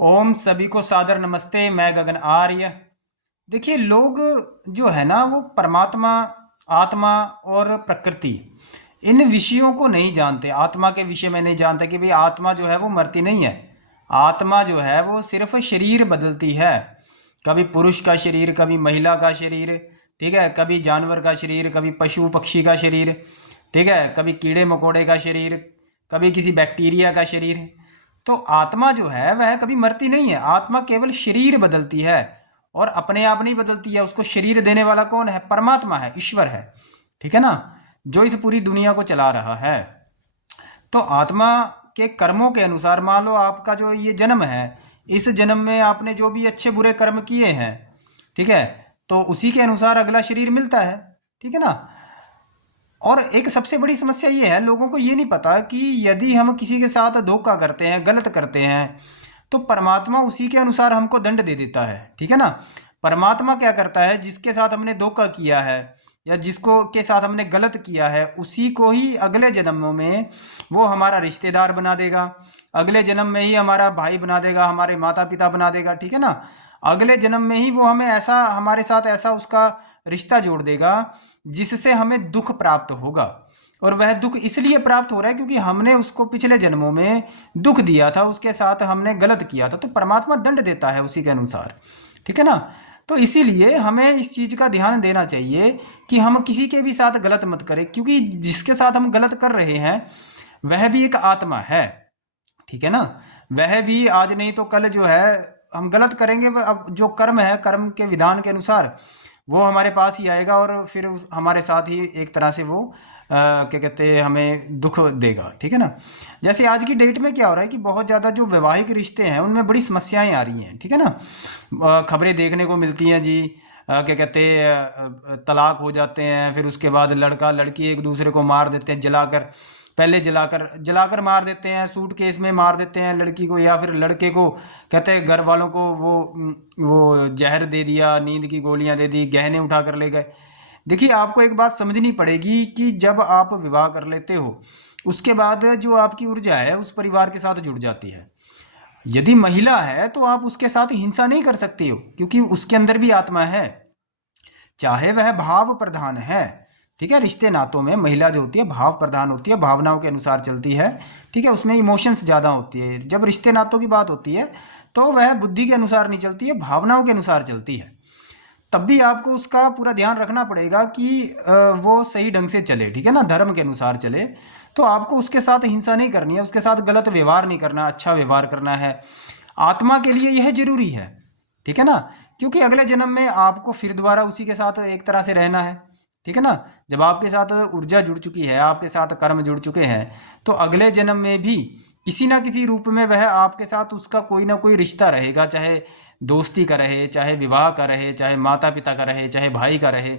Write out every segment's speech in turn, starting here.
ओम सभी को सादर नमस्ते। मैं गगन आर्य। देखिए, लोग जो है ना वो परमात्मा, आत्मा और प्रकृति, इन विषयों को नहीं जानते। आत्मा के विषय में नहीं जानते कि भाई आत्मा जो है वो मरती नहीं है। आत्मा जो है वो सिर्फ शरीर बदलती है। कभी पुरुष का शरीर, कभी महिला का शरीर, ठीक है, कभी जानवर का शरीर, कभी पशु पक्षी का शरीर, ठीक है, कभी कीड़े मकोड़े का शरीर, कभी किसी बैक्टीरिया का शरीर। तो आत्मा जो है वह कभी मरती नहीं है। आत्मा केवल शरीर बदलती है और अपने आप नहीं बदलती है। उसको शरीर देने वाला कौन है? परमात्मा है, ईश्वर है, ठीक है ना, जो इस पूरी दुनिया को चला रहा है। तो आत्मा के कर्मों के अनुसार, मान लो आपका जो ये जन्म है, इस जन्म में आपने जो भी अच्छे बुरे कर्म किए हैं, ठीक है, तो उसी के अनुसार अगला शरीर मिलता है, ठीक है ना। और एक सबसे बड़ी समस्या ये है, लोगों को ये नहीं पता कि यदि हम किसी के साथ धोखा करते हैं, गलत करते हैं, तो परमात्मा उसी के अनुसार हमको दंड दे देता है, ठीक है ना। परमात्मा क्या करता है, जिसके साथ हमने धोखा किया है या जिसको के साथ हमने गलत किया है, उसी को ही अगले जन्मों में वो हमारा रिश्तेदार बना देगा। अगले जन्म में ही हमारा भाई बना देगा, हमारे माता पिता बना देगा, ठीक है ना। अगले जन्म में ही वो हमें ऐसा, हमारे साथ ऐसा उसका रिश्ता जोड़ देगा जिससे हमें दुख प्राप्त होगा। और वह दुख इसलिए प्राप्त हो रहा है क्योंकि हमने उसको पिछले जन्मों में दुख दिया था, उसके साथ हमने गलत किया था, तो परमात्मा दंड देता है उसी के अनुसार, ठीक है ना। तो इसीलिए हमें इस चीज़ का ध्यान देना चाहिए कि हम किसी के भी साथ गलत मत करें, क्योंकि जिसके साथ हम गलत कर रहे हैं वह भी एक आत्मा है, ठीक है ना। वह भी आज नहीं तो कल जो है हम गलत करेंगे। अब जो कर्म है, कर्म के विधान के अनुसार वो हमारे पास ही आएगा और फिर हमारे साथ ही एक तरह से वो क्या कहते हैं, हमें दुख देगा, ठीक है ना। जैसे आज की डेट में क्या हो रहा है कि बहुत ज़्यादा जो वैवाहिक रिश्ते हैं उनमें बड़ी समस्याएं आ रही हैं, ठीक है ना। खबरें देखने को मिलती हैं जी, क्या कहते हैं, तलाक हो जाते हैं, फिर उसके बाद लड़का लड़की एक दूसरे को मार देते हैं जलाकर। पहले जलाकर जलाकर मार देते हैं, सूटकेस में मार देते हैं लड़की को, या फिर लड़के को कहते हैं घर वालों को वो जहर दे दिया, नींद की गोलियां दे दी, गहने उठा कर ले गए। देखिए, आपको एक बात समझनी पड़ेगी कि जब आप विवाह कर लेते हो, उसके बाद जो आपकी ऊर्जा है उस परिवार के साथ जुड़ जाती है। यदि महिला है तो आप उसके साथ हिंसा नहीं कर सकती हो, क्योंकि उसके अंदर भी आत्मा है, चाहे वह भाव प्रधान है, ठीक है। रिश्ते नातों में महिला जो होती है भाव प्रधान होती है, भावनाओं के अनुसार चलती है, ठीक है, उसमें इमोशंस ज़्यादा होती है। जब रिश्ते नातों की बात होती है तो वह बुद्धि के अनुसार नहीं चलती है, भावनाओं के अनुसार चलती है। तब भी आपको उसका पूरा ध्यान रखना पड़ेगा कि वो सही ढंग से चले, ठीक है ना, धर्म के अनुसार चले। तो आपको उसके साथ हिंसा नहीं करनी है, उसके साथ गलत व्यवहार नहीं करना, अच्छा व्यवहार करना है। आत्मा के लिए यह जरूरी है, ठीक है ना, क्योंकि अगले जन्म में आपको फिर दोबारा उसी के साथ एक तरह से रहना है, ठीक है ना। जब आपके साथ ऊर्जा जुड़ चुकी है, आपके साथ कर्म जुड़ चुके हैं, तो अगले जन्म में भी किसी ना किसी रूप में वह आपके साथ उसका कोई ना कोई रिश्ता रहेगा, चाहे दोस्ती का रहे, चाहे विवाह का रहे, चाहे माता पिता का रहे, चाहे भाई का रहे।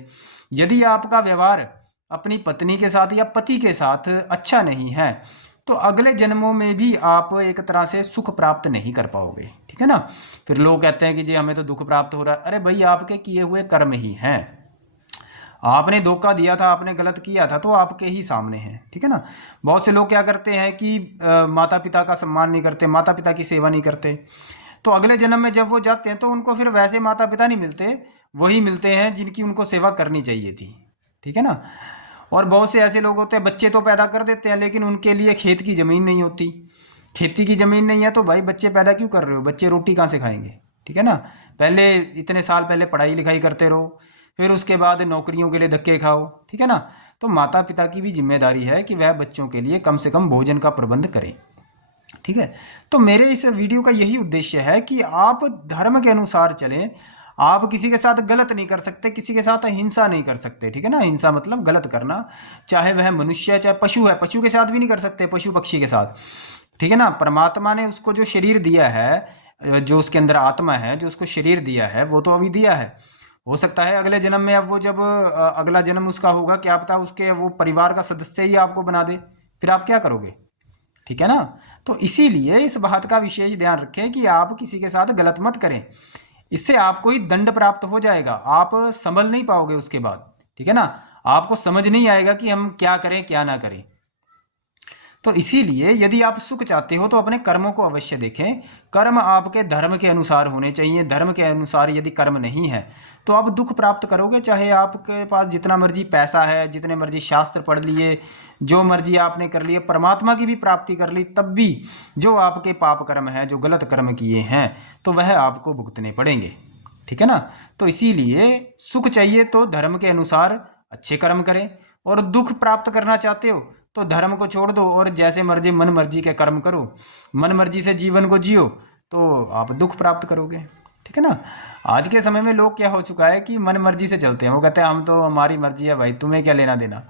यदि आपका व्यवहार अपनी पत्नी के साथ या पति के साथ अच्छा नहीं है, तो अगले जन्मों में भी आप एक तरह से सुख प्राप्त नहीं कर पाओगे, ठीक है ना। फिर लोग कहते हैं कि जी हमें तो दुख प्राप्त हो रहा है। अरे भाई, आपके किए हुए कर्म ही हैं। आपने धोखा दिया था, आपने गलत किया था, तो आपके ही सामने है, ठीक है ना। बहुत से लोग क्या करते हैं कि माता पिता का सम्मान नहीं करते, माता पिता की सेवा नहीं करते, तो अगले जन्म में जब वो जाते हैं तो उनको फिर वैसे माता पिता नहीं मिलते, वही मिलते हैं जिनकी उनको सेवा करनी चाहिए थी, ठीक है ना। और बहुत से ऐसे लोग होते हैं, बच्चे तो पैदा कर देते हैं लेकिन उनके लिए खेत की ज़मीन नहीं होती। खेती की ज़मीन नहीं है तो भाई बच्चे पैदा क्यों कर रहे हो? बच्चे रोटी कहाँ से खाएंगे, ठीक है ना। पहले इतने साल पहले पढ़ाई लिखाई करते रहो, फिर उसके बाद नौकरियों के लिए धक्के खाओ, ठीक है ना। तो माता पिता की भी जिम्मेदारी है कि वह बच्चों के लिए कम से कम भोजन का प्रबंध करें, ठीक है। तो मेरे इस वीडियो का यही उद्देश्य है कि आप धर्म के अनुसार चलें। आप किसी के साथ गलत नहीं कर सकते, किसी के साथ हिंसा नहीं कर सकते, ठीक है ना। हिंसा मतलब गलत करना, चाहे वह मनुष्य है चाहे पशु है, पशु के साथ भी नहीं कर सकते, पशु पक्षी के साथ, ठीक है ना। परमात्मा ने उसको जो शरीर दिया है, जो उसके अंदर आत्मा है, जो उसको शरीर दिया है, वो तो अभी दिया है। हो सकता है अगले जन्म में, अब वो जब अगला जन्म उसका होगा, क्या पता उसके वो परिवार का सदस्य ही आपको बना दे, फिर आप क्या करोगे, ठीक है ना। तो इसीलिए इस बात का विशेष ध्यान रखें कि आप किसी के साथ गलत मत करें, इससे आपको ही दंड प्राप्त हो जाएगा, आप संभल नहीं पाओगे उसके बाद, ठीक है ना। आपको समझ नहीं आएगा कि हम क्या करें क्या ना करें। तो इसीलिए यदि आप सुख चाहते हो तो अपने कर्मों को अवश्य देखें। कर्म आपके धर्म के अनुसार होने चाहिए। धर्म के अनुसार यदि कर्म नहीं है तो आप दुख प्राप्त करोगे। चाहे आपके पास जितना मर्जी पैसा है, जितने मर्जी शास्त्र पढ़ लिए, जो मर्जी आपने कर लिए, परमात्मा की भी प्राप्ति कर ली, तब भी जो आपके पाप कर्म है, जो गलत कर्म किए हैं, तो वह आपको भुगतने पड़ेंगे। ठीक है ना। तो इसीलिए सुख चाहिए तो धर्म के अनुसार अच्छे कर्म करें, और दुख प्राप्त करना चाहते हो तो धर्म को छोड़ दो और जैसे मर्जी मन मर्जी के कर्म करो, मन मर्जी से जीवन को जियो, तो आप दुख प्राप्त करोगे। ठीक है ना। आज के समय में लोग क्या हो चुका है कि मन मर्जी से चलते हैं। वो कहते हैं हम तो, हमारी मर्जी है भाई, तुम्हें क्या लेना देना।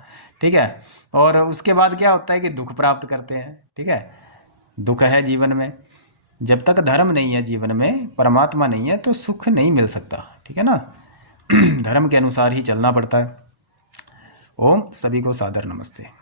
ठीक है। और उसके बाद क्या होता है कि दुख प्राप्त करते हैं। ठीक है। दुख है जीवन में। जब तक धर्म नहीं है जीवन में, परमात्मा नहीं है, तो सुख नहीं मिल सकता। ठीक है ना। धर्म के अनुसार ही चलना पड़ता है। ओम सभी को सादर नमस्ते।